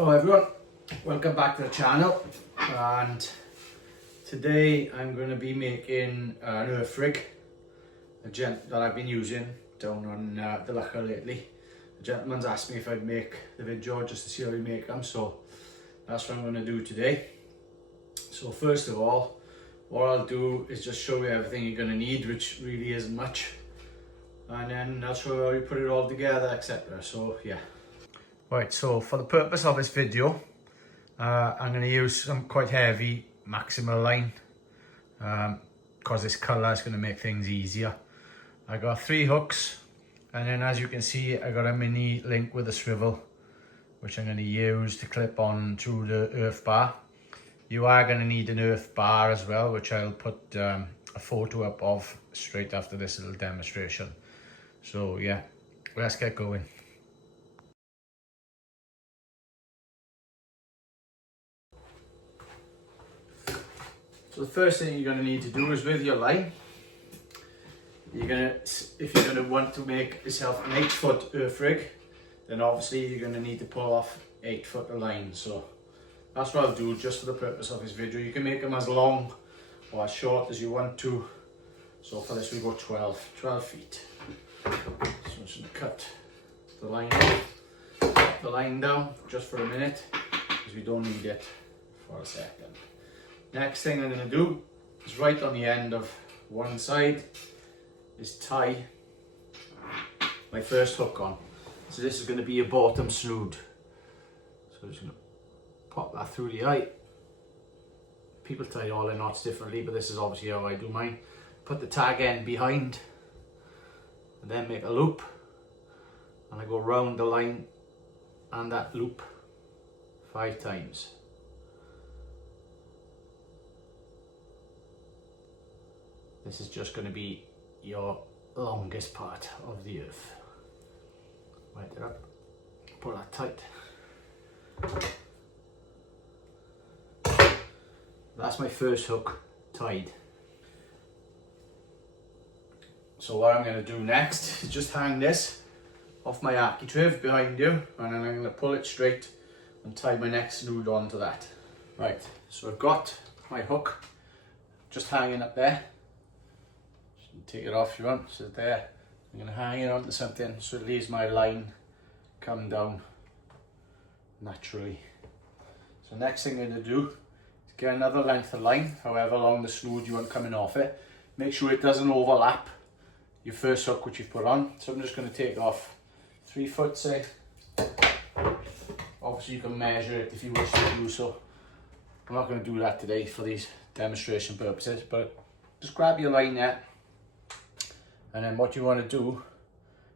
Hello everyone, welcome back to the channel, and today I'm going to be making an urfe rig, a gent that I've been using down on the Locher lately. The gentleman's asked me if I'd make the video just to see how we make them, so that's what I'm going to do today. So first of all, what I'll do is just show you everything you're going to need, which really isn't much, and then I'll show you how you put it all together, etc. So yeah. Right, so for the purpose of this video, I'm going to use some quite heavy maximal line because this colour is going to make things easier. I got 3 hooks, and then as you can see I got a mini link with a swivel which I'm going to use to clip on to the urfe bar. You are going to need an urfe bar as well, which I'll put a photo up of straight after this little demonstration. So yeah, let's get going. So the first thing you're going to need to do is with your line, if you're going to want to make yourself an 8-foot urfe rig, then obviously you're going to need to pull off 8 foot of line. So that's what I'll do just for the purpose of this video. You can make them as long or as short as you want to. So for this we go 12 feet. So I'm just going to cut the line off, the line down just for a minute, because we don't need it for a second. Next thing I'm going to do is right on the end of one side is tie my first hook on. So this is going to be a bottom snood. So I'm just going to pop that through the eye. People tie all their knots differently, but this is obviously how I do mine. Put the tag end behind and then make a loop, and I go round the line and that loop 5 times. This is just going to be your longest part of the urfe. Right it up, pull that tight. That's my first hook tied. So what I'm going to do next is just hang this off my architrave behind you, and then I'm going to pull it straight and tie my next snood onto that. Right, so I've got my hook just hanging up there. Take it off if you want, so there. I'm going to hang it onto something so it leaves my line come down naturally. So next thing I'm going to do is get another length of line, however long the snood you want coming off it. Make sure it doesn't overlap your first hook which you've put on. So I'm just going to take off 3 foot, say. Obviously you can measure it if you wish to do so. I'm not going to do that today for these demonstration purposes, but just grab your line there. And then what you want to do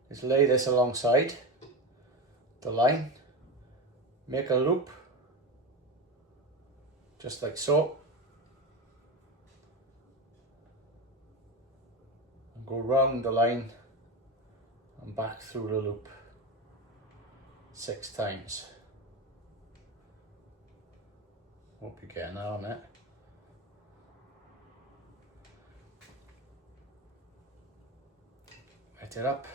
is lay this alongside the line, make a loop, just like so, and go round the line and back through the loop 6 times. Hope you're getting that on it. Light it up.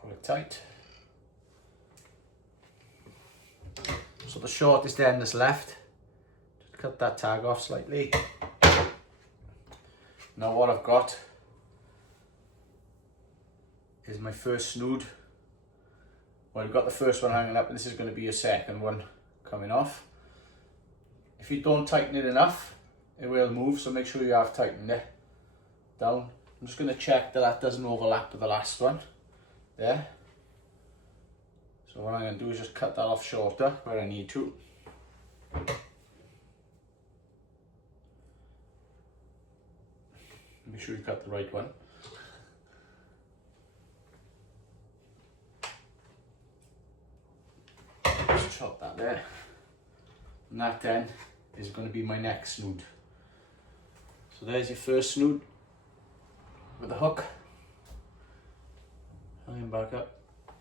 Pull it tight. So the shortest end is left. Just cut that tag off slightly. Now what I've got is my first snood. Well, you've got the first one hanging up, and this is going to be your second one coming off. If you don't tighten it enough, it will move, so make sure you have tightened it down. I'm just going to check that that doesn't overlap with the last one there. So what I'm going to do is just cut that off shorter where I need to. Make sure you cut the right one. Chop that there, and that then is going to be my next snood. So there's your first snood with the hook, hanging back up,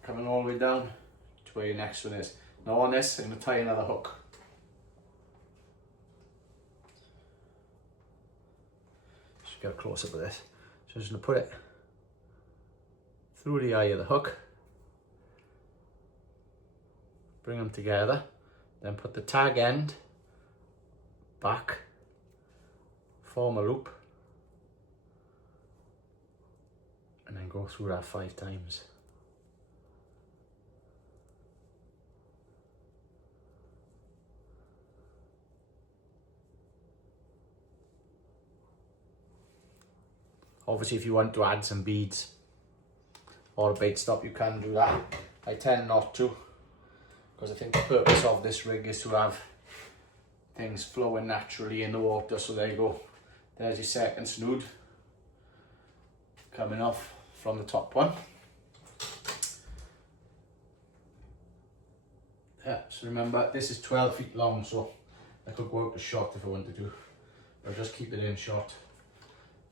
coming all the way down to where your next one is. Now on this I'm going to tie another hook. get a close up of this. So I'm just going to put it through the eye of the hook, bring them together, then put the tag end back, form a loop, and then go through that 5 times. Obviously, if you want to add some beads or a bait stop, you can do that. I tend not to, because I think the purpose of this rig is to have things flowing naturally in the water. So there you go. There's your second snood coming off from the top one. Yeah, so remember, this is 12 feet long, so I could go out to shot if I wanted to. I'll just keep it in shot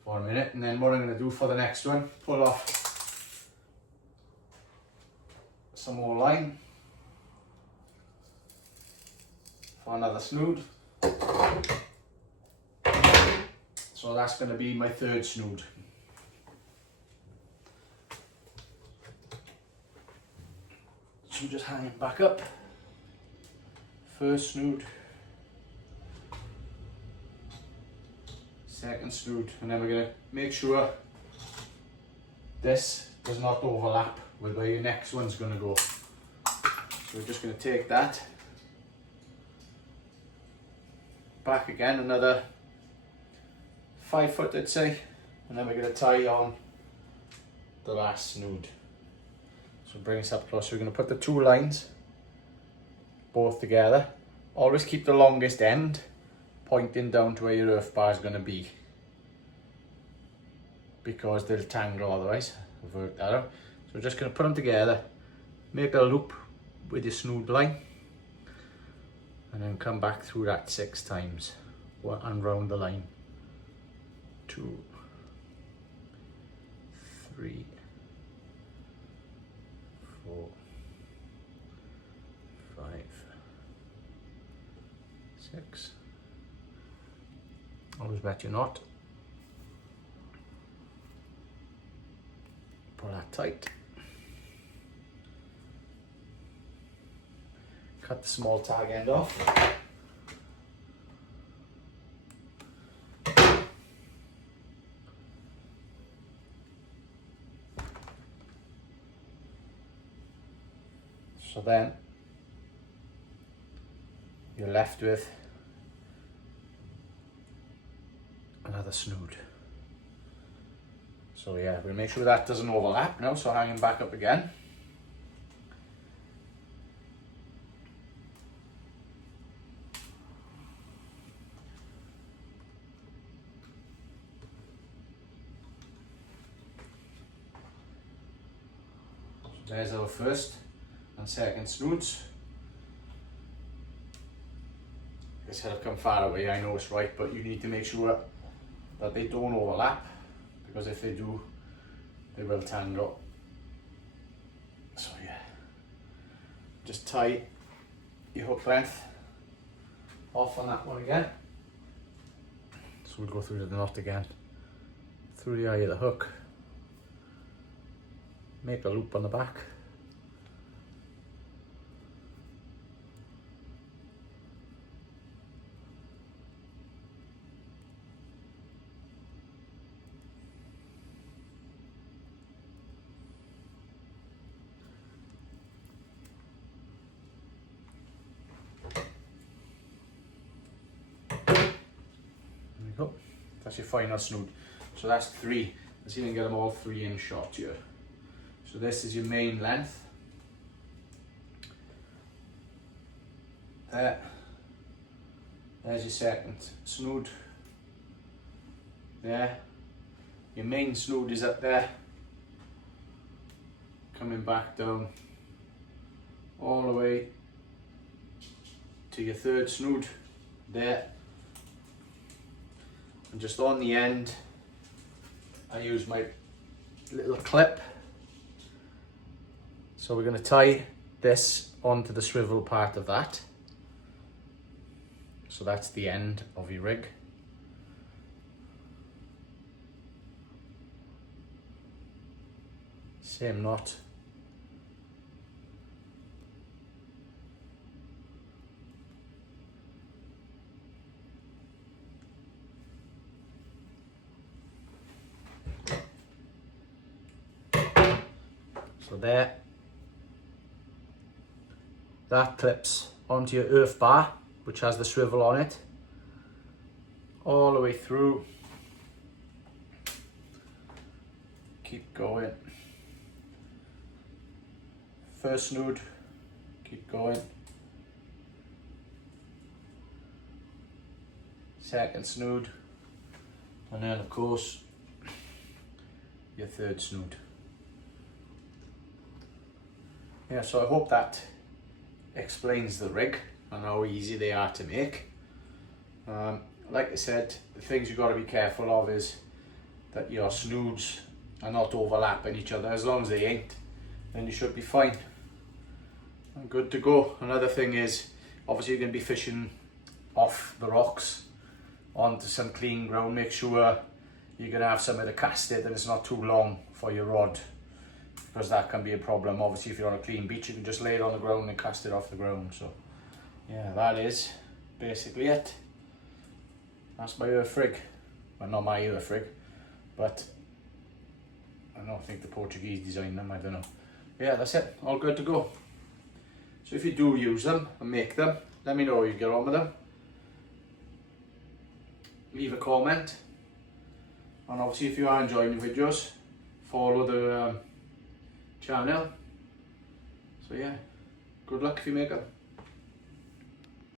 for a minute, and then what I'm going to do for the next one, pull off some more line for another snood. So that's going to be my third snood. So just hang it back up. First snood, second snood, and then we're going to make sure this does not overlap with where your next one's going to go. So we're just going to take that back again, another 5 foot I'd say, and then we're going to tie on the last snood. So bring us up close. We're going to put the 2 lines both together. Always keep the longest end pointing down to where your earth bar is going to be, because they'll tangle otherwise. I've worked that out. So we're just going to put them together, make a loop with your snood line, and then come back through that 6 times and round the line. 2, 3, 4, 5, 6. Always bet you're not. Pull that tight. Cut the small tag end off. So then you're left with another snood. So yeah, we'll make sure that doesn't overlap now, so hang him back up again. So there's our first and second snoods. I said I've come far away, I know it's right, but you need to make sure that they don't overlap, because if they do, they will tangle. So yeah, just tie your hook length off on that one again. So we'll go through the knot again, through the eye of the hook, make a loop on the back. Go. That's your final snood. So that's 3. Let's see if I can get them all 3 in shot here. So this is your main length. There. There's your second snood. There. Your main snood is up there. Coming back down all the way to your third snood. There. And just on the end, I use my little clip. So we're going to tie this onto the swivel part of that. So that's the end of your rig. Same knot. So there, that clips onto your earth bar, which has the swivel on it, all the way through. Keep going. First snood, keep going. Second snood, and then of course your third snood. Yeah, so I hope that explains the rig and how easy they are to make. Like I said, the things you've got to be careful of is that your snoods are not overlapping each other. As long as they ain't, then you should be fine. I'm good to go. Another thing is, obviously you're going to be fishing off the rocks onto some clean ground. Make sure you're going to have somewhere to cast it and it's not too long for your rod, because that can be a problem. Obviously if you're on a clean beach, you can just lay it on the ground and cast it off the ground. So yeah, that is basically it. That's my urfe rig. Well, not my urfe rig, but I don't think the Portuguese designed them, I don't know. Yeah, that's it, all good to go. So if you do use them and make them, let me know how you get on with them. Leave a comment, and obviously if you are enjoying the videos, follow the channel. So yeah, good luck if you make them.